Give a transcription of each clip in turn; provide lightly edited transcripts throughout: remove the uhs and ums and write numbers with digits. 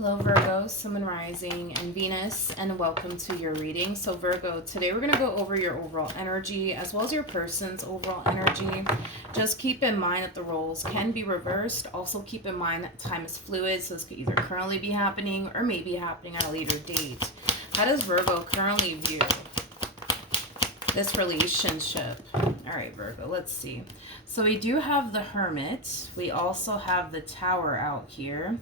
Hello Virgo, Sun and Rising, and Venus, and welcome to your reading. So Virgo, today we're going to go over your overall energy as well as your person's overall energy. Just keep in mind that the roles can be reversed. Also keep in mind that time is fluid, so this could either currently be happening or may be happening at a later date. How does Virgo currently view this relationship? All right, Virgo, let's see. So we do have the Hermit. We also have the Tower out here.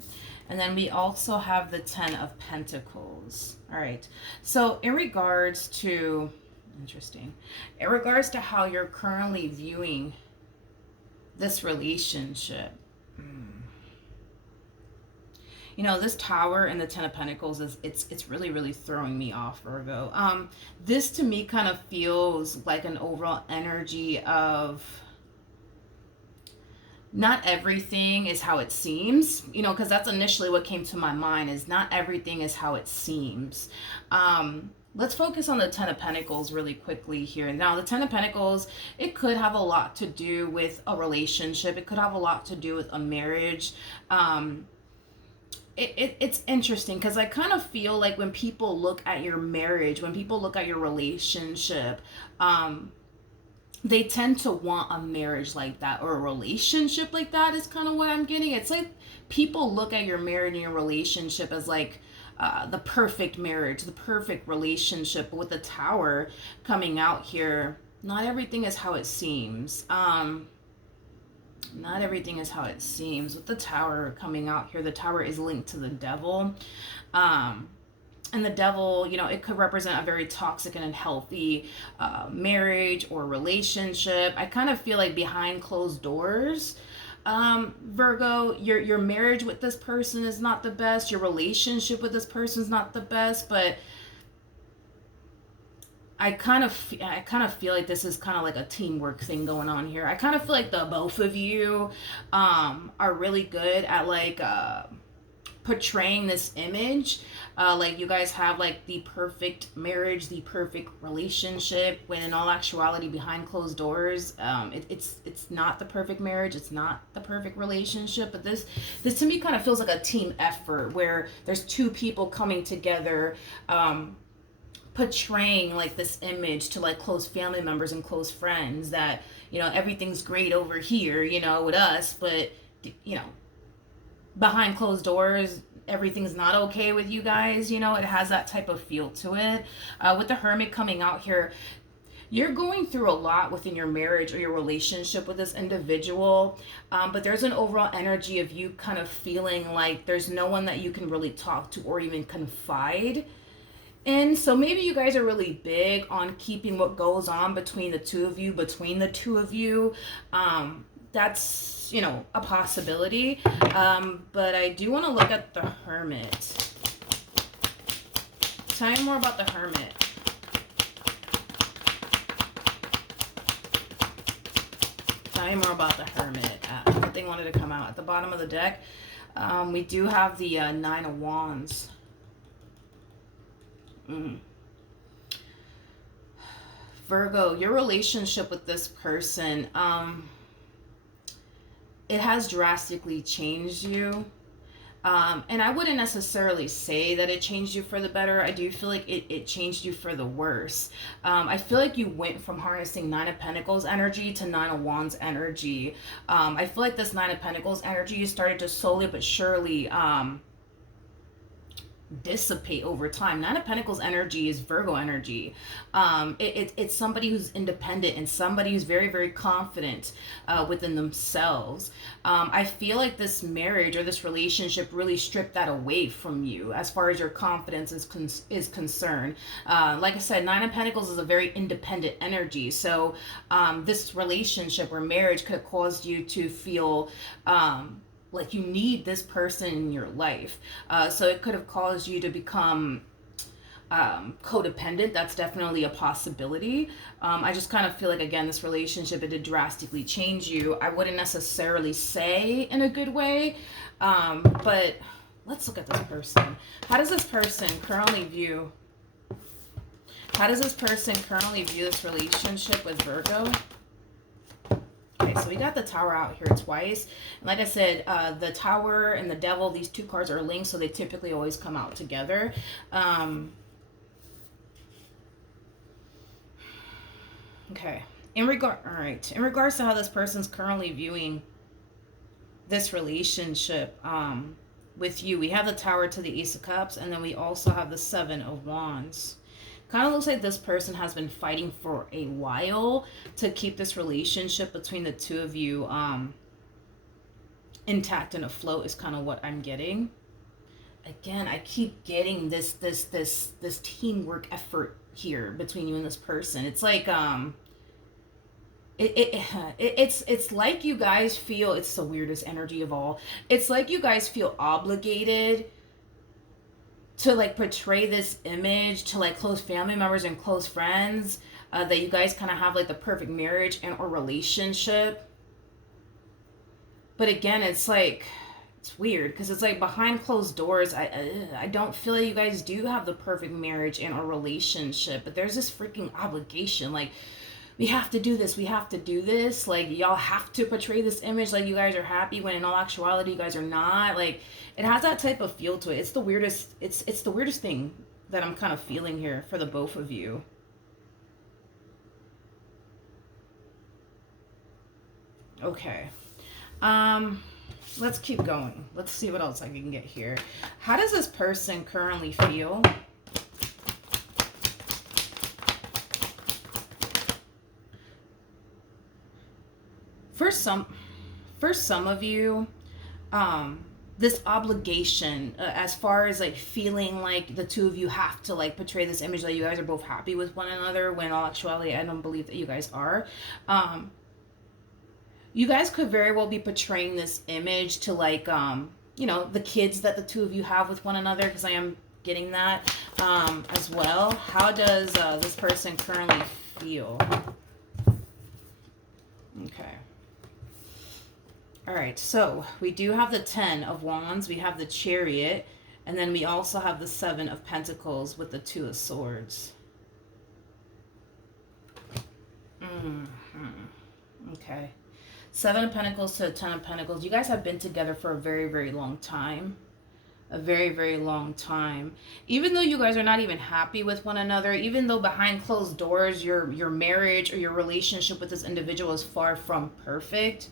And then we also have the Ten of Pentacles. All right. So in regards to, in regards to how you're currently viewing this relationship, you know, this Tower and the Ten of Pentacles it's really, really throwing me off, Virgo. This to me kind of feels like an overall energy of not everything is how it seems, you know, because that's initially what came to my mind, is not everything is how it seems. Let's focus on the Ten of Pentacles really quickly here. Now, the Ten of Pentacles, it could have a lot to do with a relationship. It could have a lot to do with a marriage. It's interesting because I kind of feel like when people look at your marriage, when people look at your relationship, they tend to want a marriage like that or a relationship like that is kind of what I'm getting. It's like people look at your marriage and your relationship as like the perfect marriage, the perfect relationship. But with the Tower coming out here, not everything is how it seems. Not everything is how it seems. With the Tower coming out here, the Tower is linked to the Devil. And the Devil, you know, it could represent a very toxic and unhealthy marriage or relationship. I kind of feel like behind closed doors, Virgo, your marriage with this person is not the best. Your relationship with this person is not the best. But I kind of feel like this is kind of like a teamwork thing going on here. I kind of feel like the both of you are really good at like portraying this image. Like you guys have like the perfect marriage, the perfect relationship, when in all actuality behind closed doors, it's not the perfect marriage, it's not the perfect relationship. But this to me kind of feels like a team effort where there's two people coming together, portraying like this image to like close family members and close friends that, you know, everything's great over here, you know, with us, but you know, behind closed doors everything's not okay with you guys. You know, it has that type of feel to it. With the Hermit coming out here, you're going through a lot within your marriage or your relationship with this individual, but there's an overall energy of you kind of feeling like there's no one that you can really talk to or even confide in. So maybe you guys are really big on keeping what goes on between the two of you. That's, you know, a possibility. But I do want to look at the Hermit. Tell me more about the Hermit. Tell me more about the Hermit. Good thing wanted to come out. At the bottom of the deck, we do have the Nine of Wands. Virgo, your relationship with this person, it has drastically changed you. And I wouldn't necessarily say that it changed you for the better. I do feel like it changed you for the worse. I feel like you went from harnessing Nine of Pentacles energy to Nine of Wands energy. I feel like this Nine of Pentacles energy started to slowly but surely dissipate over time. Nine of Pentacles energy is Virgo energy. It's somebody who's independent and somebody who's very, very confident within themselves. I feel like this marriage or this relationship really stripped that away from you as far as your confidence is concerned. Like I said, Nine of Pentacles is a very independent energy. So this relationship or marriage could have caused you to feel like you need this person in your life. So it could have caused you to become codependent. That's definitely a possibility. I just kind of feel like, again, this relationship, it did drastically change you. I wouldn't necessarily say in a good way, but let's look at this person. How does this person currently view this relationship with Virgo? Okay, so we got the Tower out here twice. And like I said, the Tower and the Devil, these two cards are linked, so they typically always come out together. Okay. All right. In regards to how this person's currently viewing this relationship with you, we have the Tower to the Ace of Cups, and then we also have the Seven of Wands. Kind of looks like this person has been fighting for a while to keep this relationship between the two of you intact and afloat, is kind of what I'm getting. Again, I keep getting this teamwork effort here between you and this person. It's like it's like you guys feel, it's the weirdest energy of all. It's like you guys feel obligated to like portray this image to like close family members and close friends, that you guys kind of have like the perfect marriage and or relationship. But again, it's like, it's weird because it's like behind closed doors. I don't feel like you guys do have the perfect marriage and or relationship, but there's this freaking obligation. Like, we have to do this. We have to do this. Like, y'all have to portray this image like you guys are happy when in all actuality you guys are not. Like, it has that type of feel to it. It's the weirdest. It's the weirdest thing that I'm kind of feeling here for the both of you. Okay. Let's keep going. Let's see what else I can get here. How does this person currently feel? For some of you, this obligation, as far as like feeling like the two of you have to like portray this image that you guys are both happy with one another, when in all actuality I don't believe that you guys are. You guys could very well be portraying this image to like the kids that the two of you have with one another, because I am getting that as well. How does this person currently feel? Okay. All right, so we do have the 10 of Wands, we have the Chariot, and then we also have the 7 of Pentacles with the 2 of Swords. Okay. 7 of Pentacles to 10 of Pentacles. You guys have been together for a very, very long time. A very, very long time. Even though you guys are not even happy with one another, even though behind closed doors your marriage or your relationship with this individual is far from perfect,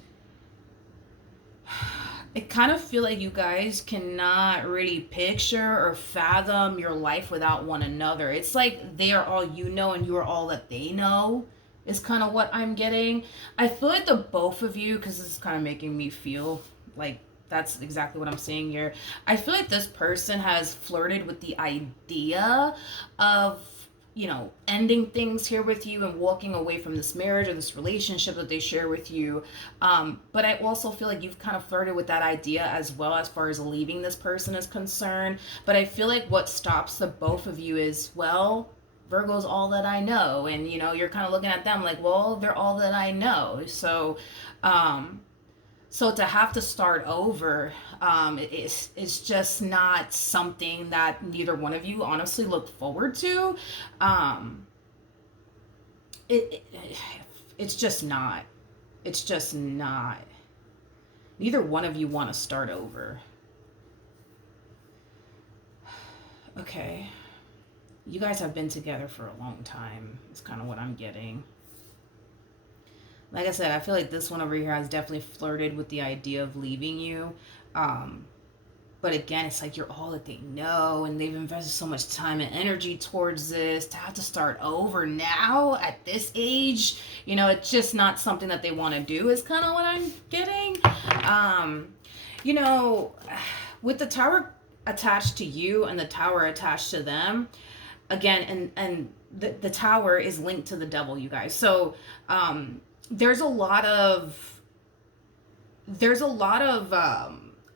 I kind of feel like you guys cannot really picture or fathom your life without one another. It's like they are all you know and you are all that they know, is kind of what I'm getting. I feel like the both of you, because this is kind of making me feel like that's exactly what I'm saying here. I feel like this person has flirted with the idea of, ending things here with you and walking away from this marriage or this relationship that they share with you. But I also feel like you've kind of flirted with that idea as well, as far as leaving this person is concerned. But I feel like what stops the both of you is, well, Virgo's all that I know. And, you're kind of looking at them like, well, they're all that I know. So to have to start over, it's just not something that neither one of you honestly look forward to. It's just not. It's just not. Neither one of you want to start over. Okay. You guys have been together for a long time. It's kind of what I'm getting. Like I said, I feel like this one over here has definitely flirted with the idea of leaving you. But again, it's like you're all that they know, and they've invested so much time and energy towards this. To have to start over now at this age, it's just not something that they want to do, is kind of what I'm getting. With the Tower attached to you and the Tower attached to them, again, and the Tower is linked to the Devil, you guys. So, there's a lot of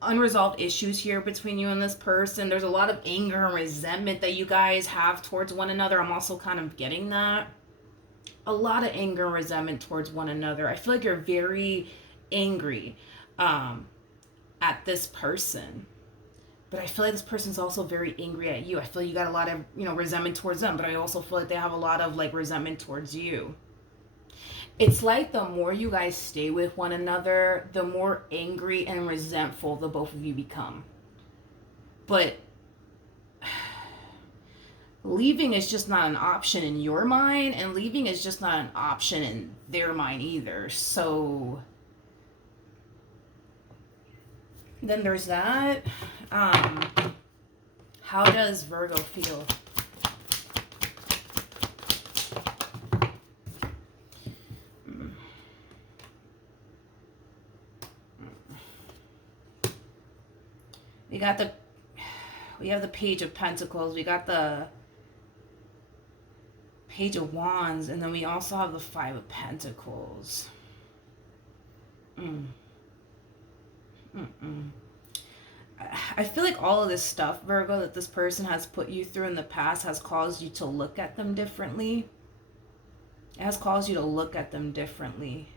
unresolved issues here between you and this person. There's a lot of anger and resentment that you guys have towards one another. I'm also kind of getting that. A lot of anger and resentment towards one another. I feel like you're very angry at this person. But I feel like this person's also very angry at you. I feel like you got a lot of, resentment towards them. But I also feel like they have a lot of, resentment towards you. It's like the more you guys stay with one another, the more angry and resentful the both of you become. But leaving is just not an option in your mind, and leaving is just not an option in their mind either. So then there's that. How does Virgo feel? We got the we have the Page of Pentacles, we got the Page of Wands, and then we also have the Five of Pentacles. I feel like all of this stuff, Virgo, that this person has put you through in the past has caused you to look at them differently. It has caused you to look at them differently.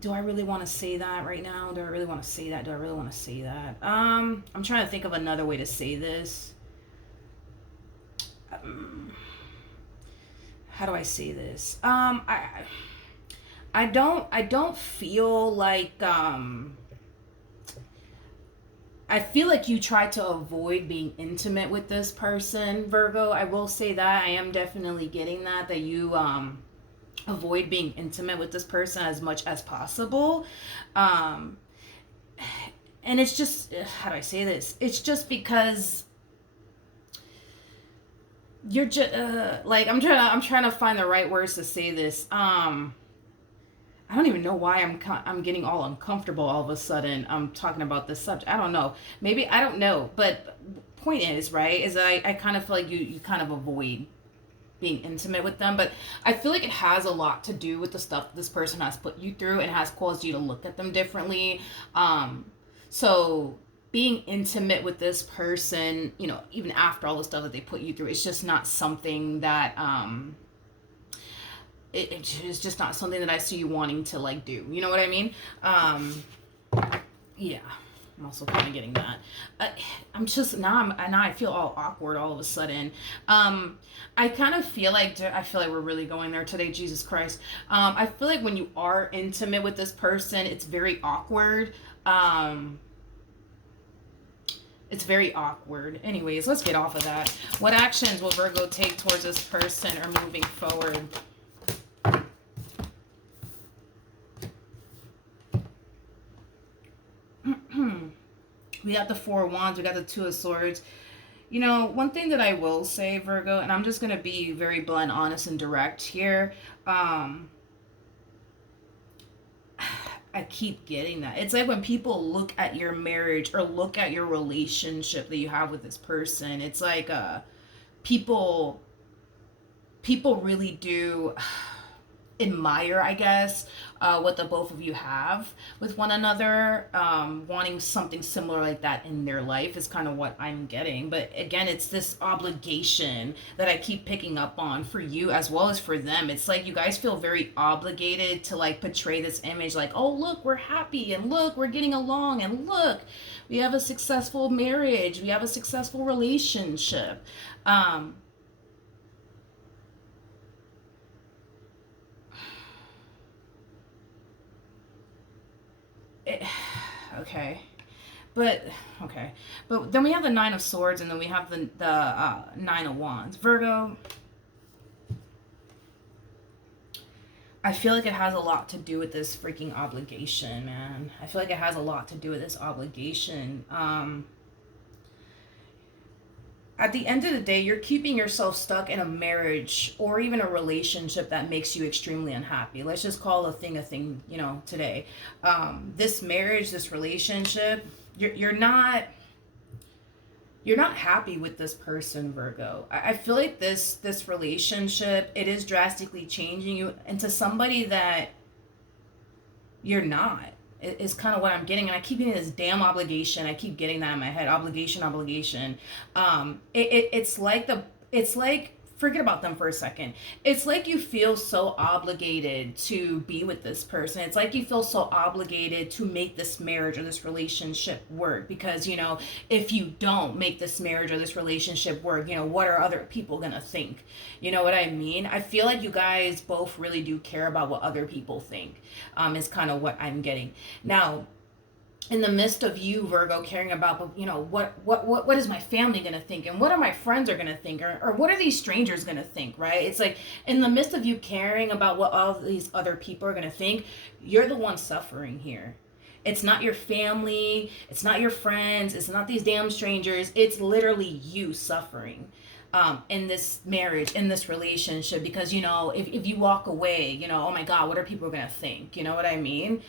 Do I really want to say that right now? Do I really want to say that? Do I really want to say that? I'm trying to think of another way to say this. How do I say this? I don't feel like I feel like you try to avoid being intimate with this person, Virgo. I will say that I am definitely getting that you avoid being intimate with this person as much as possible. And it's just, how do I say this? It's just because you're just like, I'm trying to find the right words to say this. I don't even know why I'm getting all uncomfortable all of a sudden. I'm talking about this subject. I don't know. Maybe I don't know. But point is, right, is I kind of feel like you kind of avoid being intimate with them. But I feel like it has a lot to do with the stuff this person has put you through and has caused you to look at them differently. So being intimate with this person, you know, even after all the stuff that they put you through, it's just not something that it's just not something that I see you wanting to like do. You know what I mean? Yeah. I'm also kind of getting that. I'm just now I feel all awkward all of a sudden. I kind of feel like we're really going there today. Jesus Christ. I feel like when you are intimate with this person, it's very awkward. It's very awkward. Anyways, let's get off of that. What actions will Virgo take towards this person or moving forward? We got the Four of Wands. We got the Two of Swords. You know, one thing that I will say, Virgo, and I'm just going to be very blunt, honest, and direct here. I keep getting that. It's like when people look at your marriage or look at your relationship that you have with this person, it's like people really do admire, I guess, what the both of you have with one another. Wanting something similar like that in their life is kind of what I'm getting. But again, it's this obligation that I keep picking up on for you as well as for them. It's like you guys feel very obligated to like portray this image like, oh, look, we're happy, and look, we're getting along, and look, we have a successful marriage, we have a successful relationship. Okay. But then we have the Nine of Swords, and then we have the Nine of Wands. Virgo, I feel like it has a lot to do with this freaking obligation, man. I feel like it has a lot to do with this obligation. At the end of the day, you're keeping yourself stuck in a marriage or even a relationship that makes you extremely unhappy. Let's just call a thing, you know, today. This marriage, this relationship, you're not happy with this person, Virgo. I feel like this relationship, it is drastically changing you into somebody that you're not. Is kind of what I'm getting, and I keep getting this damn obligation. I keep getting that in my head. Obligation. It's like forget about them for a second. It's like you feel so obligated to be with this person. It's like you feel so obligated to make this marriage or this relationship work, because, if you don't make this marriage or this relationship work, what are other people going to think? You know what I mean? I feel like you guys both really do care about what other people think, is kind of what I'm getting. Now, in the midst of you, Virgo, caring about, what is my family going to think, and what are my friends are going to think, or what are these strangers going to think, right? It's like, in the midst of you caring about what all these other people are going to think, you're the one suffering here. It's not your family, it's not your friends, it's not these damn strangers, it's literally you suffering, in this marriage, in this relationship, because, if you walk away, oh my God, what are people going to think? You know what I mean?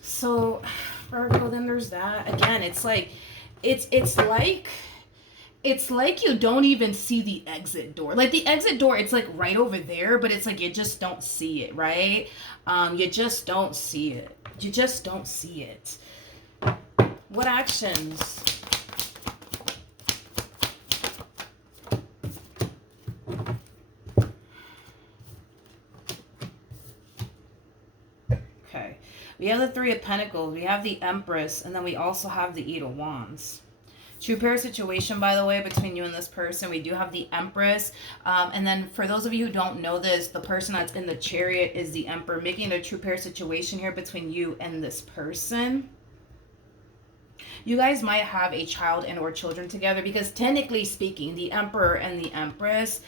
So, Virgo, then there's that. Again, it's like, it's like you don't even see the exit door. Like, the exit door, it's like right over there, but it's like you just don't see it, right? You just don't see it. You just don't see it. What actions? Okay. We have the Three of Pentacles, we have the Empress, and then we also have the Eight of Wands. True pair situation, by the way, between you and this person. We do have the Empress. And then for those of you who don't know this, the person that's in the Chariot is the Emperor, making a true pair situation here between you and this person. You guys might have a child and or children together, because technically speaking, the Emperor and the Empress,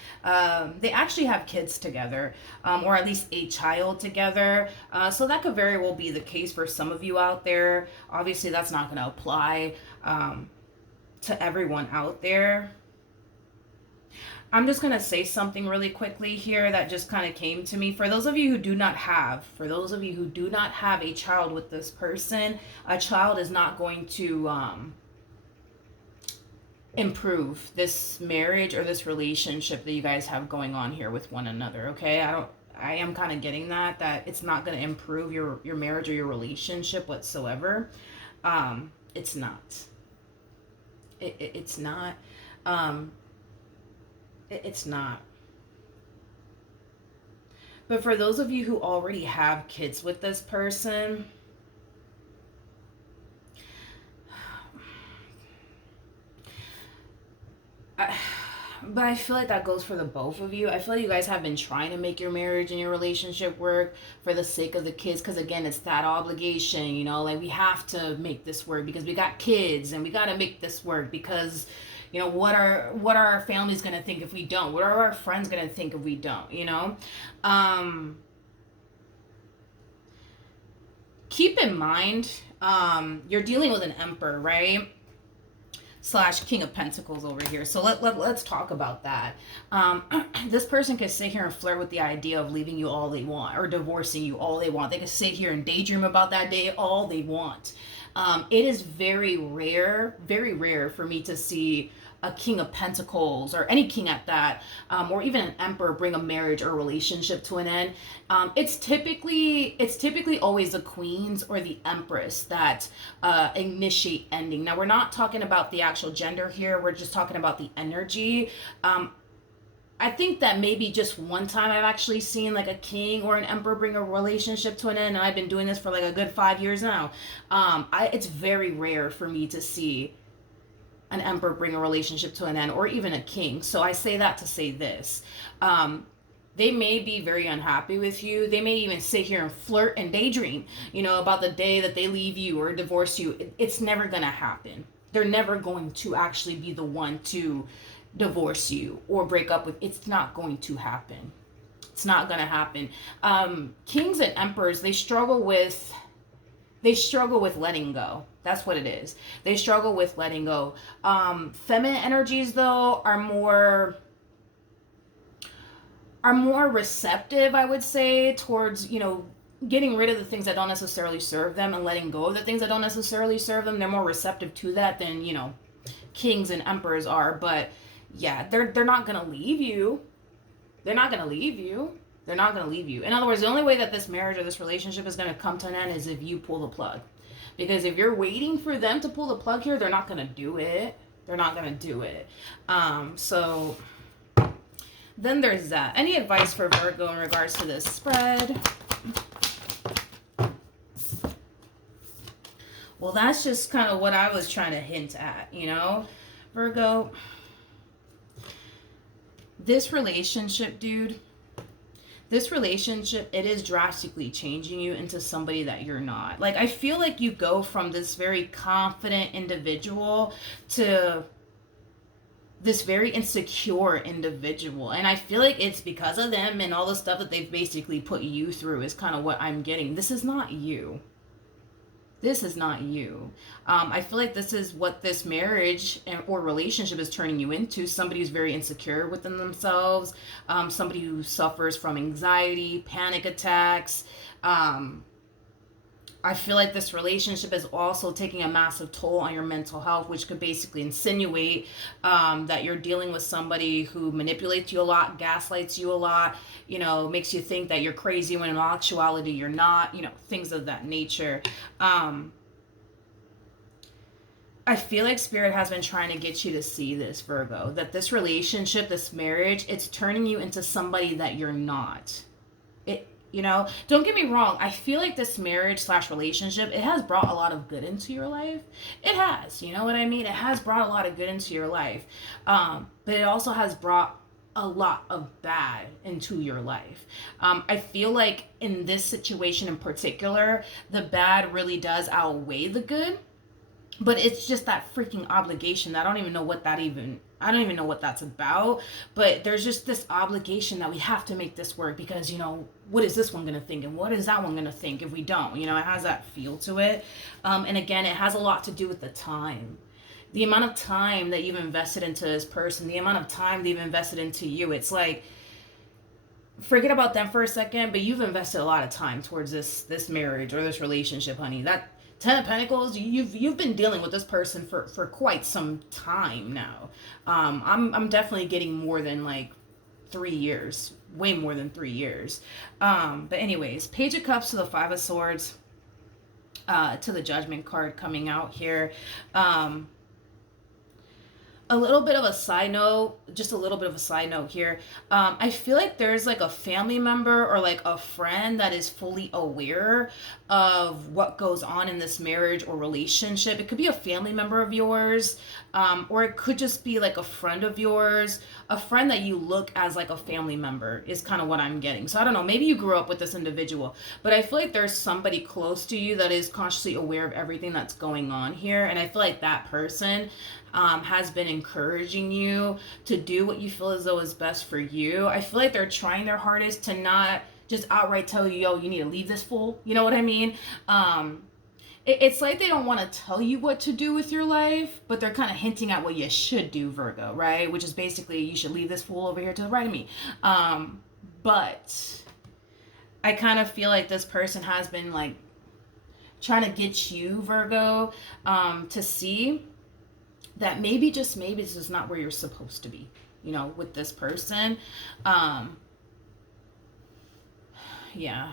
they actually have kids together, or at least a child together. So that could very well be the case for some of you out there. Obviously, that's not going to apply to everyone out there. I'm just going to say something really quickly here that just kind of came to me. For those of you who do not have a child with this person, a child is not going to improve this marriage or this relationship that you guys have going on here with one another, okay? I am kind of getting that it's not going to improve your marriage or your relationship whatsoever. It's not. It's not. It's not. But for those of you who already have kids with this person, but I feel like that goes for the both of you. I feel like you guys have been trying to make your marriage and your relationship work for the sake of the kids, because again, it's that obligation, like we have to make this work because we got kids, and we got to make this work because what are our families going to think if we don't? What are our friends going to think if we don't? Keep in mind, you're dealing with an Emperor, right? / King of Pentacles over here. So let's talk about that. This person could sit here and flirt with the idea of leaving you all they want, or divorcing you all they want. They could sit here and daydream about that day all they want. It is very rare for me to see a King of Pentacles, or any king at that, or even an Emperor, bring a marriage or relationship to an end. It's typically always the Queens or the Empress that initiate ending. Now, we're not talking about the actual gender here. We're just talking about the energy. I think that maybe just one time I've actually seen like a king or an emperor bring a relationship to an end, and I've been doing this for like a good 5 years now. It's very rare for me to see an emperor bring a relationship to an end, or even a king. So I say that to say this. They may be very unhappy with you. They may even sit here and flirt and daydream, about the day that they leave you or divorce you. It's never going to happen. They're never going to actually be the one to divorce you or break up with. It's not going to happen. It's not going to happen. Kings and emperors, they struggle with letting go. That's what it is. They struggle with letting go. Feminine energies, though, are more receptive, I would say, towards, getting rid of the things that don't necessarily serve them and letting go of the things that don't necessarily serve them. They're more receptive to that than, kings and emperors are. But yeah, they're not going to leave you. They're not going to leave you. They're not going to leave you. In other words, the only way that this marriage or this relationship is going to come to an end is if you pull the plug. Because if you're waiting for them to pull the plug here, they're not going to do it. They're not going to do it. So then there's that. Any advice for Virgo in regards to this spread? Well, that's just kind of what I was trying to hint at, you know? Virgo, this relationship, dude, this relationship, it is drastically changing you into somebody that you're not. Like, I feel like you go from this very confident individual to this very insecure individual. And I feel like it's because of them and all the stuff that they've basically put you through is kind of what I'm getting. This is not you. This is not you. I feel like this is what this marriage or relationship is turning you into. Somebody who's very insecure within themselves. Somebody who suffers from anxiety, panic attacks. I feel like this relationship is also taking a massive toll on your mental health, which could basically insinuate that you're dealing with somebody who manipulates you a lot, gaslights you a lot, you know, makes you think that you're crazy when in actuality you're not, you know, things of that nature. I feel like Spirit has been trying to get you to see this, Virgo, that this relationship, this marriage, it's turning you into somebody that you're not. You know, don't get me wrong. I feel like this marriage slash relationship, it has brought a lot of good into your life. It has, you know what I mean? It has brought a lot of good into your life. But it also has brought a lot of bad into your life. I feel like in this situation in particular, the bad really does outweigh the good. But it's just that freaking obligation that I don't even know what that's about. But there's just this obligation that we have to make this work because, you know, what is this one going to think? And what is that one going to think if we don't? You know, it has that feel to it. And again, it has a lot to do with the time. The amount of time that you've invested into this person, the amount of time they've invested into you. It's like, forget about them for a second, but you've invested a lot of time towards this marriage or this relationship, honey. That Ten of Pentacles, you've been dealing with this person for quite some time now. I'm definitely getting more than like 3 years, way more than 3 years. But anyways, Page of Cups to the Five of Swords, to the Judgment card coming out here. A little bit of a side note, just a little bit of a side note here. I feel like there's like a family member or like a friend that is fully aware of what goes on in this marriage or relationship. It could be a family member of yours, or it could just be like a friend of yours, a friend that you look as like a family member is kind of what I'm getting. So I don't know, maybe you grew up with this individual, but I feel like there's somebody close to you that is consciously aware of everything that's going on here. And I feel like that person has been encouraging you to do what you feel as though is best for you. I feel like they're trying their hardest to not just outright tell you, yo, you need to leave this fool. You know what I mean? It's like they don't want to tell you what to do with your life, but they're kind of hinting at what you should do, Virgo, right? Which is basically, you should leave this fool over here to the right of me. But I kind of feel like this person has been like trying to get you, Virgo, to see that maybe, just maybe, this is not where you're supposed to be, you know, with this person. Yeah.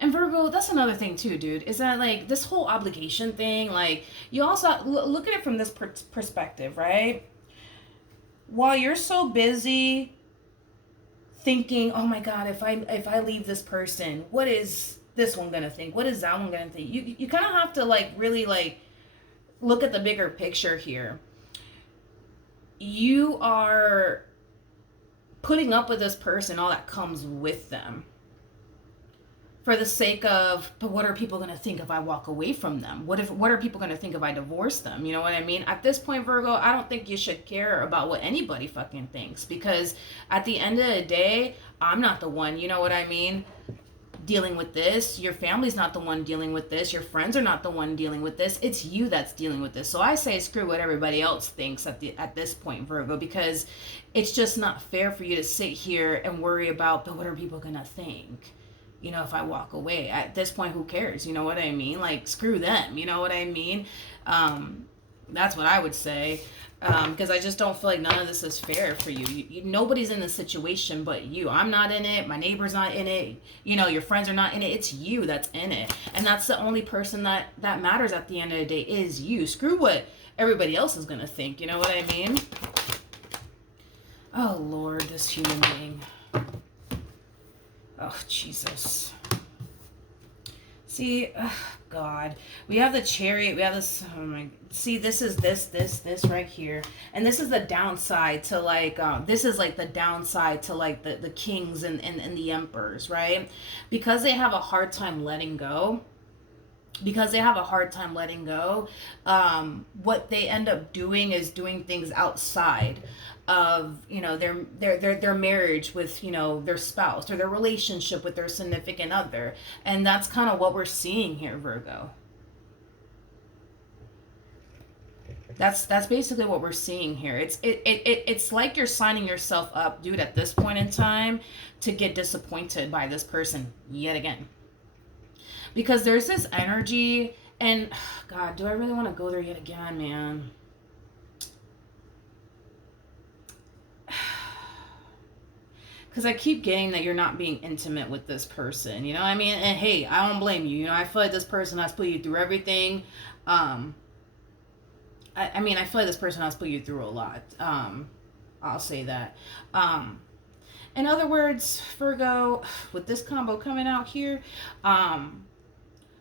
And Virgo, that's another thing too, dude, is that like this whole obligation thing, like you also look at it from this perspective, right? While you're so busy thinking, oh my God, if I leave this person, what is this one gonna think? What is that one gonna think? You kind of have to like really like look at the bigger picture here. You are putting up with this person, all that comes with them, for the sake of, but what are people going to think if I walk away from them? What are people going to think if I divorce them? You know what I mean? At this point, Virgo, I don't think you should care about what anybody fucking thinks, because at the end of the day, I'm not the one, you know what I mean, dealing with this. Your family's not the one dealing with this. Your friends are not the one dealing with this. It's you that's dealing with this. So I say screw what everybody else thinks at this point, Virgo, because it's just not fair for you to sit here and worry about, but what are people gonna think? You know, if I walk away, at this point, who cares? You know what I mean? Like, screw them. You know what I mean? That's what I would say. Because I just don't feel like none of this is fair for you. Nobody's in this situation but you. I'm not in it. My neighbor's not in it. You know, your friends are not in it. It's you that's in it. And that's the only person that matters at the end of the day is you. Screw what everybody else is going to think. You know what I mean? Oh, Lord, this human being. Oh, Jesus. See, God, we have the Chariot, we have this, oh my, see, this is this right here, and this is the downside to like, this is like the downside to like the kings and the emperors, right? Because they have a hard time letting go, what they end up doing is doing things outside of, you know, their marriage with, you know, their spouse or their relationship with their significant other. And that's kind of what we're seeing here, Virgo. That's basically what we're seeing here. It's like you're signing yourself up, dude, at this point in time to get disappointed by this person yet again. Because there's this energy, and God, do I really want to go there yet again, man? Because I keep getting that you're not being intimate with this person, you know what I mean? And hey, I don't blame you. You know, I feel like this person has put you through everything. I mean, I feel like this person has put you through a lot. I'll say that. In other words, Virgo, with this combo coming out here,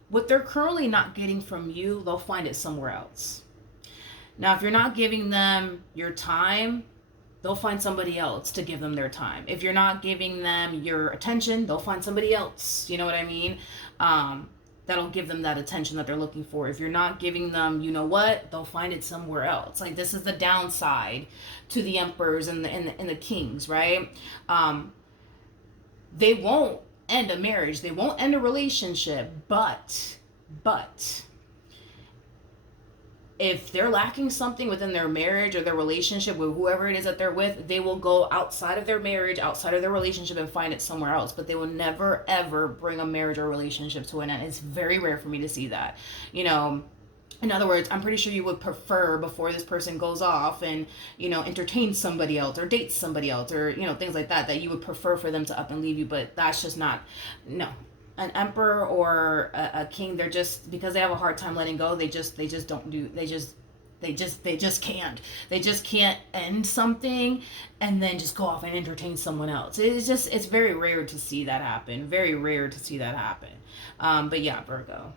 what they're currently not getting from you, they'll find it somewhere else. Now, if you're not giving them your time, they'll find somebody else to give them their time. If you're not giving them your attention, they'll find somebody else. You know what I mean? That'll give them that attention that they're looking for. If you're not giving them, you know what, they'll find it somewhere else. Like, this is the downside to the emperors and the kings, right? They won't end a marriage. They won't end a relationship, but if they're lacking something within their marriage or their relationship with whoever it is that they're with, they will go outside of their marriage, outside of their relationship, and find it somewhere else. But they will never, ever bring a marriage or relationship to an end. It's very rare for me to see that. You know, in other words, I'm pretty sure you would prefer, before this person goes off and, you know, entertains somebody else or dates somebody else or, you know, things like that, that you would prefer for them to up and leave you. But that's just not, no. An emperor or a king, they're just, because they have a hard time letting go, they just don't do, they just can't end something and then just go off and entertain someone else. It's very rare to see that happen. Very rare to see that happen. But yeah, Virgo.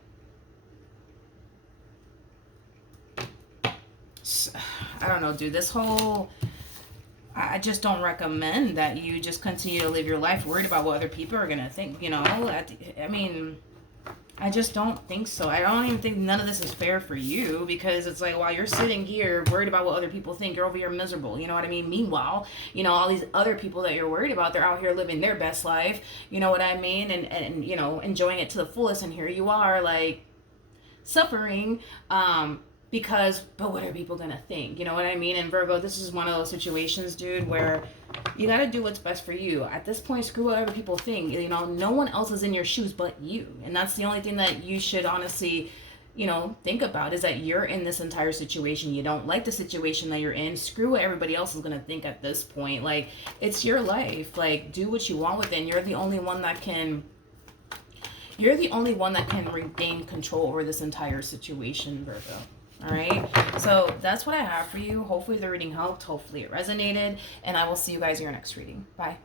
I don't know, dude. This whole, I just don't recommend that you just continue to live your life worried about what other people are going to think, you know. I mean, I just don't think so. I don't even think none of this is fair for you, because it's like, while you're sitting here worried about what other people think, you're over here miserable, you know what I mean? Meanwhile, you know, all these other people that you're worried about, they're out here living their best life, you know what I mean? And you know, enjoying it to the fullest, and here you are, like, suffering, because, but what are people gonna think? You know what I mean? And Virgo, this is one of those situations, dude, where you gotta do what's best for you. At this point, screw whatever people think. You know, no one else is in your shoes but you. And that's the only thing that you should honestly, you know, think about, is that you're in this entire situation. You don't like the situation that you're in. Screw what everybody else is gonna think at this point. Like, it's your life. Like, do what you want with it. And you're the only one that can regain control over this entire situation, Virgo. All right, so that's what I have for you. Hopefully the reading helped. Hopefully it resonated, and I will see you guys in your next reading. Bye.